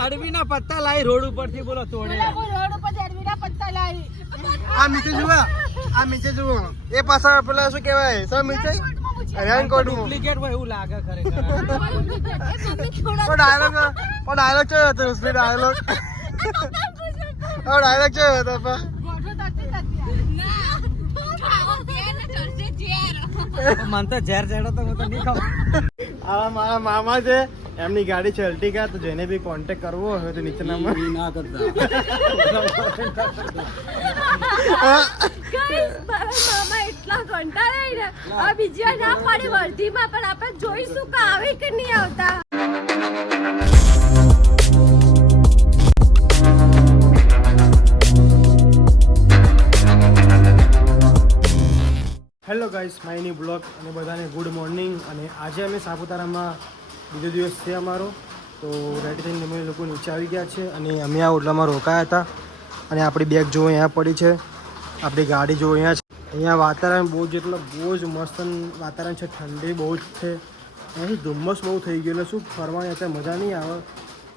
અડવીના પત્તા લાવી રોડ ઉપરથી બોલો તોડે રોડ ઉપર અડવીના પત્તા લાવી આ નીચે જુઓ એ પાછા પેલા શું કહેવાય સર નીચે રેનકોટ ડુપ્લિકેટ હોય એવું લાગે ખરેખર ડાયલોગ છે તો ઉસમે ડાયલોગ છે તો મન તો ઝેર ચડો તો હું તો નહીં ખાવ આ મારા મામા છે એમની ગાડી છે અલ્ટિકા તો જેને બી કોન્ટેક્ટ કરવો હોય તો નીચે નંબર ના કરતા મામા એટલા કંટાળે ને આ બીજી ના પડે વર્ધીમાં પણ આપણે જોઈશું કે આવે કે નહીં આવતા હેલો ગાઈસ માયની બ્લોગ અને બધાને ગુડ મોર્નિંગ અને આજે અમે સાપુતારામાં બીજો દિવસ છે અમારો તો રેડી થઈને અમે લોકો નીચે આવી ગયા છે અને અમે આ ઓટલામાં રોકાયા હતા અને આપણી બેગ જો અહીંયા પડી છે આપણી ગાડી જો અહીંયા છે અહીંયા વાતાવરણ બહુ જ મસ્ત વાતાવરણ છે ઠંડી બહુ જ છે અહીંથી ધુમ્મસ બહુ થઈ ગયેલો શું ફરવાની અત્યારે મજા નહીં આવે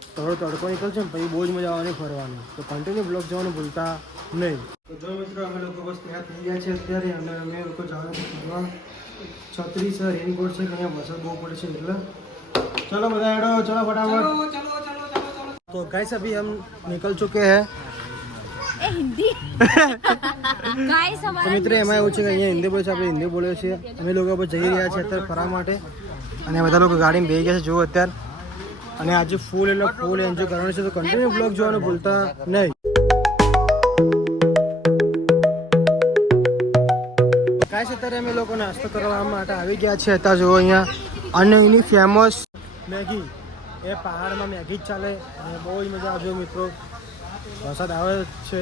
થોડો તડકો નીકળશે ને પછી બહુ જ મજા આવવાની ફરવાની તો કન્ટિન્યુ બ્લોગ જવાનું ભૂલતા નહીં તો જો મિત્રો અમે લોકો બસ ત્યાં થઈ ગયા છે અત્યારે અને અમે લોકો જવાનું છે ફરવા છત્રી છે રેનકોટ છે કે અહીંયા વરસાદ બહુ પડે છે એટલે चलो બધા હેડો ચલો फटाफट तो गाइस अभी हम निकल चुके हैं એ હિન્દી ગાઈસ તો અમારા મિત્રો એમાં એવું છે કે અહીંયા હિન્દી બોલે છે આપણે હિન્દી બોલીએ છીએ અમે લોકો હવે જઈ રહ્યા છીએ અત્યારે ફરવા માટે અને બધા લોકો ગાડીમાં બેસી ગયા છે જુઓ અત્યારે અને આજે ફૂલ એન્જોય કરવાનું છે તો કન્ટિન્યુ બ્લોગ જોવાનું ભૂલતા નહીં ગાઈસ અત્યારે અમે લોકો નાસ્તો કરવા માટે આવી ગયા છે અત્યારે જુઓ અહીંયા અને એની ફેમસ મેગી એ પહાડમાં મેગી જ ચાલે અને બહુ જ મજા આવશે મિત્રો વરસાદ આવે છે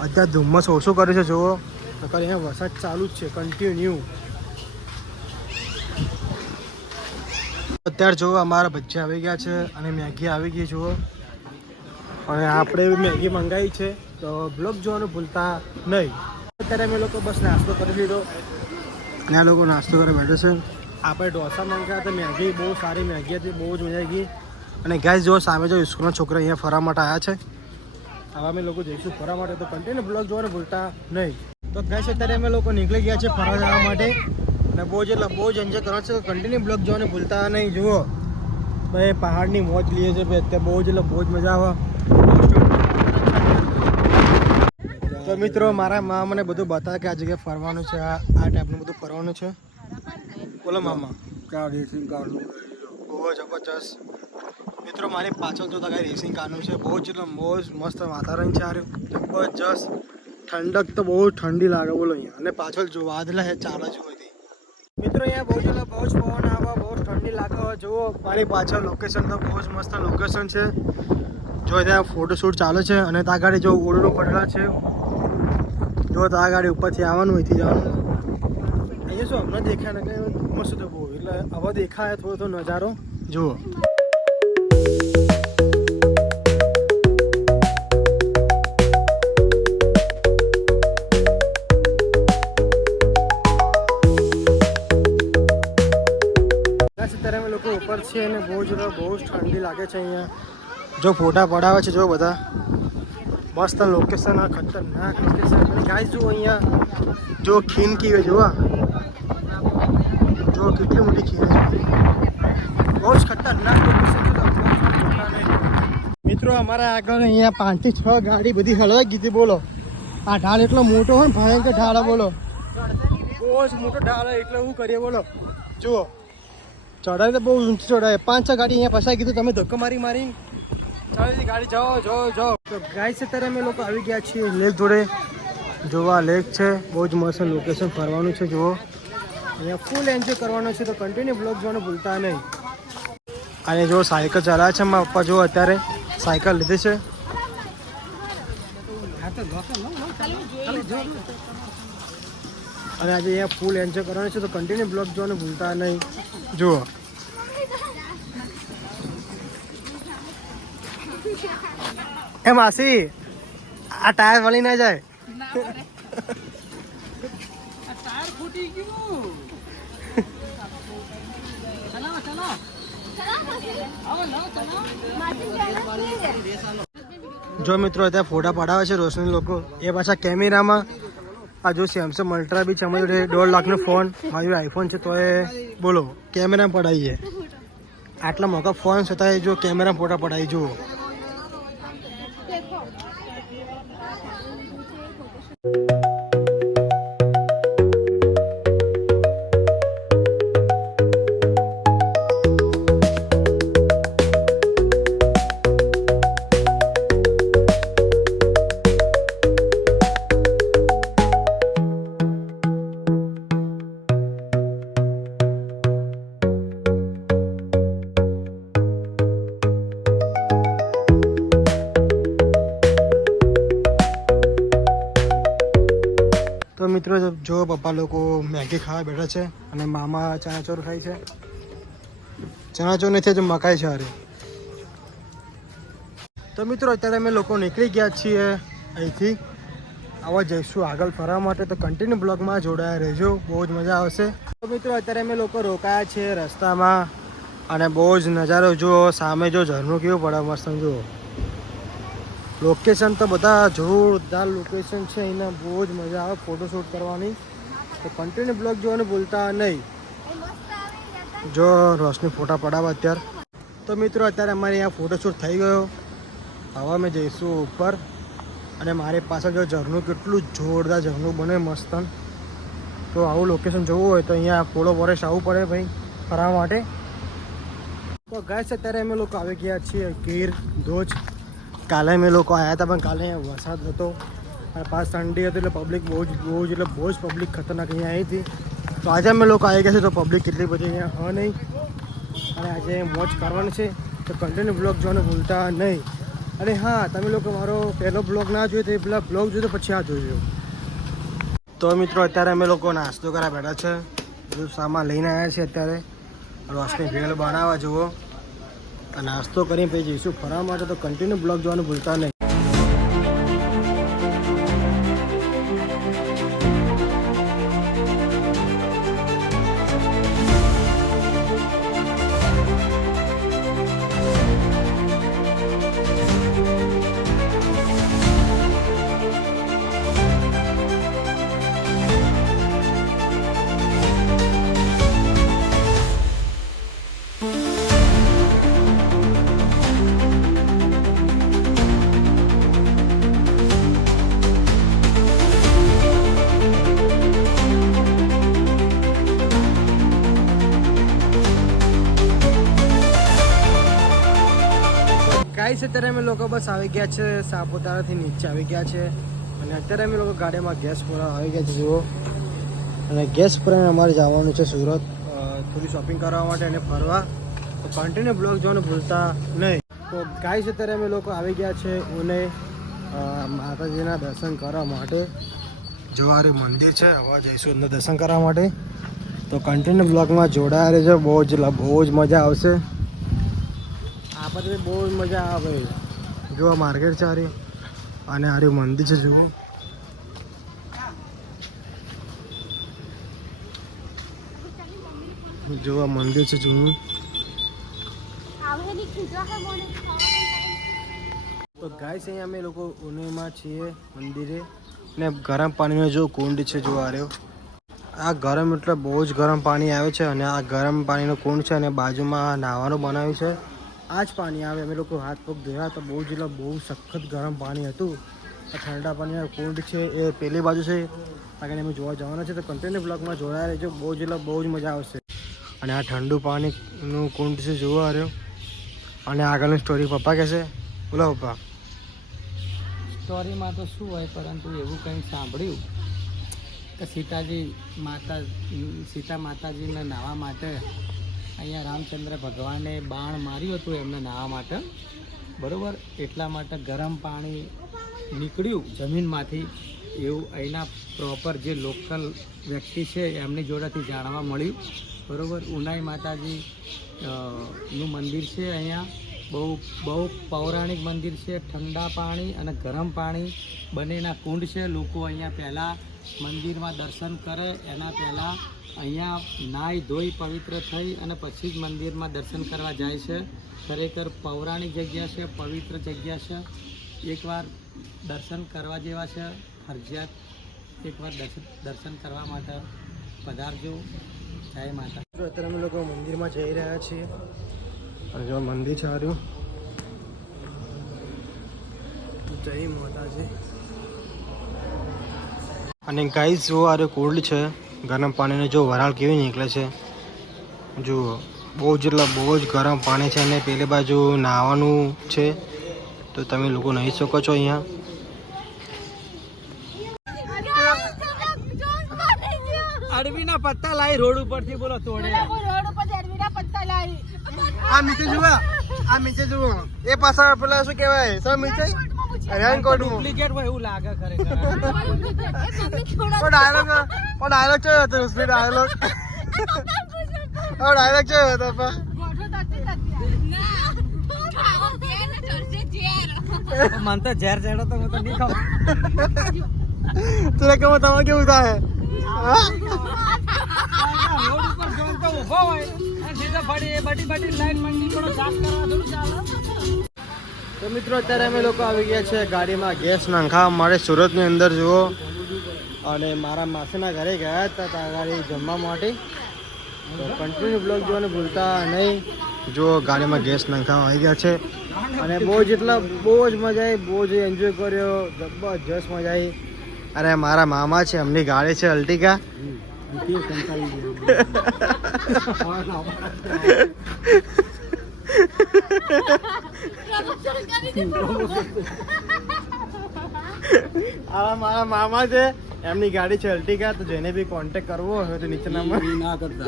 અત્યારે ધુમ્મસ ઓછું કરે છે જુઓ નકર અહીંયા વરસાદ ચાલુ જ છે કન્ટિન્યુ અત્યારે જુઓ અમારા બચ્ચા આવી ગયા છે અને મેગી આવી ગઈ જુઓ અને આપણે મેગી મંગાવી છે તો બ્લોગ જોવાનું ભૂલતા નહીં અત્યારે અમે લોકો બસ નાસ્તો કરી લીધો અને આ લોકો નાસ્તો કરી બેઠે છે આપણે ઢોસા મંગાવ્યા હતા મેગી બહુ સારી મેગી હતી બહુ જ મજા આવી ગઈ અને ગેસ જો સામે જો સ્કૂલના છોકરા અહીંયા ફરવા માટે આવ્યા છે હવે અમે લોકો જઈશું ફરવા માટે તો કન્ટિન્યુ બ્લોગ જોવાનું ભૂલતા નહીં તો ગેસ અત્યારે અમે લોકો નીકળી ગયા છે ફરવા જવા માટે અને બહુ જ એન્જોય કરવા છે તો કન્ટિન્યુ બ્લોગ જોવાનું ભૂલતા નહીં જુઓ ભાઈ પહાડની મોજ લઈએ છે ભાઈ અત્યારે બહુ જ મજા આવે તો મિત્રો મારા મા મને બધું બતાવે કે આ જગ્યાએ ફરવાનું છે આ ટાઈપનું બધું ફરવાનું છે બોલો મામા કાર રેસિંગ કાર બહુ જબરજસ્ત મિત્રો મારી પાછળ તો કાંઈ રેસિંગ કારનું છે બહુ જ મસ્ત વાતાવરણ છે આ જબરજસ્ત ઠંડક તો બહુ ઠંડી લાગે બોલો અહીંયા અને પાછળ જો વાદળા ચાલે છે બધી મિત્રો અહીંયા બહુ જ પવન આવે બહુ ઠંડી લાગે જુઓ મારી પાછળ લોકેશન તો બહુ જ મસ્ત લોકેશન છે જો ત્યાં ફોટોશૂટ ચાલે છે અને ત્યાં ગાડી જો ઓરડો પડેલા છે જો ત્યાં ગાડી ઉપરથી આવવાનું અહીંથી જવાનું અહીંયા શું હમણાં દેખાય ને કે મસ્ત તો બહુ એટલે હવે દેખાય થોડો નજારો જુઓ અત્યારે અમે લોકો ઉપર છીએ અને બહુ જ ઠંડી લાગે છે અહીંયા જો ફોટા પડાવે છે જો બધા મસ્ત લોકેશન આ ખતરનાક લોકેશન અને ગાઈસ જુઓ અહીંયા જો ખીન કીવે જોવા જો કેટલી મોટી ખીન છે બહુ જ ખતરનાક લોકેશન છે મિત્રો અમારા આગળ અહીંયા 5 થી 6 ગાડી બધી હલવાઈ ગઈ હતી બોલો આ ઢાળ એટલો મોટો હોય ને ભયંકર ઢાળ બોલો બહુ જ મોટો ઢાળ એટલે શું કરીએ બોલો જુઓ ચડાઈ તો બહુ ઊંચી ચડાય 5-6 ગાડી અહીંયા ફસાઈ ગઈ તમે ધક્કો મારી ચાલો ગાડી જાઓ તો ગાઈસ અત્યારે અમે લોકો આવી ગયા છીએ લેક જોડે જોવા લેક છે બહુ જ મસ્ત લોકેશન ફરવાનું છે જુઓ અહીંયા ફૂલ એન્જોય કરવાનો છે તો કન્ટિન્યુ બ્લોગ જોવાનું ભૂલતા નહીં અને જો સાયકલ ચલાવે છે મારા પપ્પા જો અત્યારે સાયકલ લીધી છે અને આજે અહીંયા ફૂલ એન્જોય કરવાનું છે તો કન્ટિન્યુ બ્લોગ જોવાનું ભૂલતા નહીં જુઓ એ માસી આ ટાયર વળી ના જાય ટાયર ફૂટી ગયું ચલો જો મિત્રો અત્યારે ફોટા પડાવે છે રોશની લોકો એ પાછા કેમેરામાં આ જો સેમસંગ અલ્ટ્રા બી છે અમારી જોડે 1.5 લાખનો ફોન મારી જોડે આઈફોન છે તો એ બોલો કેમેરામાં પડાવીએ આટલા મોટા ફોન છતાં જો કેમેરામાં ફોટા પડાવી જુઓ તો મિત્રો જો પપ્પા લોકો મેગી ખાવા બેઠા છે અને મામા ચણાચોર ખાય છે ચણાચોર નથી તો મકાઈ છે અરે તો મિત્રો અત્યારે અમે લોકો નીકળી ગયા છીએ અહીંથી આવા જઈશું આગળ ફરવા માટે તો કન્ટિન્યુ બ્લોગમાં જોડાયા રહેજો બહુ જ મજા આવશે તો મિત્રો અત્યારે અમે લોકો રોકાયા છીએ રસ્તામાં અને બહુ જ નજારો જુઓ સામે જો ઝરણું કેવું પડે મસ્ત જુઓ લોકેશન તો બધા જોરદાર લોકેશન છે અહીંના બહુ જ મજા આવે ફોટોશૂટ કરવાની તો કન્ટિન્યુ બ્લોગ જોવાનું ભૂલતા નહીં જો રોશની ફોટા પડાવવા અત્યારે તો મિત્રો અત્યારે અમારે અહીંયા ફોટોશૂટ થઈ ગયો હવે અમે જઈશું ઉપર અને મારી પાછળ જો ઝરણું કેટલું જોરદાર ઝરણું બને મસ્ત તો આવું લોકેશન જોવું હોય તો અહીંયા પોળો વર્ષ આવવું પડે ભાઈ ફરવા માટે તો ગાઈસ અત્યારે અમે લોકો આવી ગયા છીએ ગીર ધોજ કાલે અમે લોકો આવ્યા હતા પણ કાલે વરસાદ હતો અને પાછ ઠંડી હતી એટલે પબ્લિક બહુ જ પબ્લિક ખતરનાક અહીંયા આવી હતી તો આજે અમે લોકો આવી ગયા છે તો પબ્લિક કેટલી બધી અહીંયા હા નહીં અને આજે મોજ કરવાની છે તો કન્ટિન્યુ બ્લોગ જોવાનું ભૂલતા નહીં અને હા તમે લોકો મારો પહેલો બ્લોગ ના જોયો તો એ પેલા બ્લોગ જોયો પછી આ જોજો તો મિત્રો અત્યારે અમે લોકો નાસ્તો કરવા બેઠા છે બધું સામાન લઈને આવ્યા છીએ અત્યારે રોશની ભેળ બનાવવા જુઓ નાસ્તો કરીને પછી જઈશું ફરવા માટે તો કન્ટિન્યુ બ્લોગ જોવાનું ભૂલતા નહીં ગાઈસ અત્યારે અમે લોકો બસ આવી ગયા છે સાપુતારાથી નીચે આવી ગયા છે અને અત્યારે અમે લોકો ગાડીમાં ગેસ પૂરા આવી ગયા છે જુઓ અને ગેસ પૂરાને અમારે જવાનું છે સુરત થોડી શોપિંગ કરવા માટે અને ફરવા તો કન્ટિન્યુ બ્લોગ જોવાનું ભૂલતા નહીં તો ગાઈસ અત્યારે અમે લોકો આવી ગયા છે અને માતાજીના દર્શન કરવા માટે જવારી મંદિર છે હવે જઈશું અંદર દર્શન કરવા માટે તો કન્ટિન્યુ બ્લોગમાં જોડાયા રહેજો બહુ જ મજા આવશે આપણે બહુ મજા આવે જો આ માર્કેટ છે આરી અને આરી મંદિર છે જુઓ જો આ મંદિર છે જૂનું તો ગાઈસ અહીંયા અમે લોકો ઉનેમાં છીએ મંદિરે ને ગરમ પાણીનો જો કુંડ છે જો આ રહ્યો આ ગરમ એટલે બહુ જ ગરમ પાણી આવે છે અને આ ગરમ પાણીનો કુંડ છે અને બાજુમાં નાવાનું બનાવ્યું છે આ જ પાણી આવે અમે લોકો હાથ પગ ધોયા તો બહુ સખત ગરમ પાણી હતું આ ઠંડા પાણીના કુંડ છે એ પેલી બાજુ છે આગળ અમે જોવા જવાના છે તો કન્ટિન્યુ બ્લોગમાં જોડાયા રહેજો બહુ જ મજા આવશે અને આ ઠંડુ પાણીનું કુંડ છે જોવા રહ્યો અને આગળની સ્ટોરી પપ્પા કહેશે બોલો પપ્પા સ્ટોરીમાં તો શું હોય પરંતુ એવું કંઈ સાંભળ્યું કે સીતા માતાજીને નાહવા માટે અહીંયા રામચંદ્ર ભગવાને બાણ માર્યું હતું એમને નાહવા માટે બરાબર એટલા માટે ગરમ પાણી નીકળ્યું જમીનમાંથી એવું અહીંના પ્રોપર જે લોકલ વ્યક્તિ છે એમની જોડેથી જાણવા મળ્યું બરાબર ઉનાઈ માતાજી નું મંદિર છે અહીંયા બહુ પૌરાણિક મંદિર છે ઠંડા પાણી અને ગરમ પાણી બંનેના કુંડ છે લોકો અહીંયા પહેલાં મંદિરમાં દર્શન કરે એના પહેલાં અહીંયા નાહી ધોઈ પવિત્ર થઈ અને પછી જ મંદિરમાં દર્શન કરવા જાય છે. ખરેખર પૌરાણિક જગ્યા છે, પવિત્ર જગ્યા છે. એકવાર દર્શન કરવા જેવા છે. ફરજિયાત એકવાર દર્શન કરવા માટે પધારજો. જય માતા. અત્યારે અમે લોકો મંદિરમાં જઈ રહ્યા છીએ અને જો મંદિર છે આર્યું. જય માતાજી. અને ગાઈસ જો આ કોલ્ડ છે, ગરમ પાણીને જો વરાળ કેવી નીકળે છે જુઓ. બહુ જ બહુ જ ગરમ પાણી છે અને પેલી બાજુ નાહવાનું છે તો તમે લોકો નાહી શકો છો અહીંયા. અડવીના પત્તા લાવી રોડ ઉપરથી બોલો તોડે. આ નીચે જુઓ, આ નીચે જુઓ. એ પાછા પેલા શું કહેવાય સર નીચે રેનકોટ ડુપ્લિકેટ હોય એવું લાગે ખરેખર. ડાયલોગ છે તો સ્પીડ ડાયલોગ છે તો મન તો ઝેર ચડો તો હું તો નહીં ખાઉં. તુને કેવું તમે કેવું થાય? રોડ ઉપર જોન તો ઊભો હોય અને સીધો ફરી એ બટી લાઈન મંડી થોડો સાફ કરવા થોડું ચાલે. તો મિત્રો અત્યારે અમે લોકો આવી ગયા છે ગાડીમાં ગેસ નાખવા માટે સુરતની અંદર જુઓ. અને મારા માસીના ઘરે ગયા હતા ત્યાં ગાડી જમવા માટે. તો કન્ટિન્યુ બ્લોગ જોવાનું ભૂલતા નહીં. જો ગાડીમાં ગેસ નાખવા આવી ગયા છે અને બહુ જ મજા આવી, બહુ જ એન્જોય કર્યો, જબરજસ્ત મજા આવી. અરે મારા મામા છે, એમની ગાડી છે અલ્ટિકા. આ મારા મામા છે, એમની ગાડી છે અલ્ટિકા. તો જેને બી કોન્ટેક્ટ કરવો હોય તો નીચે નંબર ના કરતા.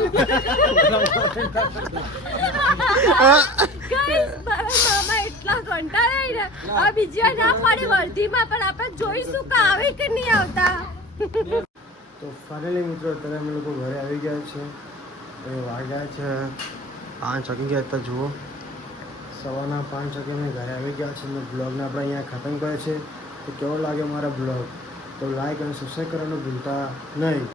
મામા એટલા કંટાળે ને હવે બીજી વાર ના પાડે વર્ધીમાં પણ આપણે જોઈશું કે આવે કે નહીં આવતા. તો ફાઇનલી મિત્રો અત્યારે અમે લોકો ઘરે આવી ગયા છે. એ વાગ્યા છે 5 વાગી ગયા હતા જુઓ. સવારના 5 વાગે અમે ઘરે આવી ગયા છે. અને બ્લોગને આપણે અહીંયા ખતમ કરે છે. તો કેવો લાગ્યો મારા બ્લોગ તો લાઈક અને સબસ્ક્રાઈબ કરવાનું ભૂલતા નહીં.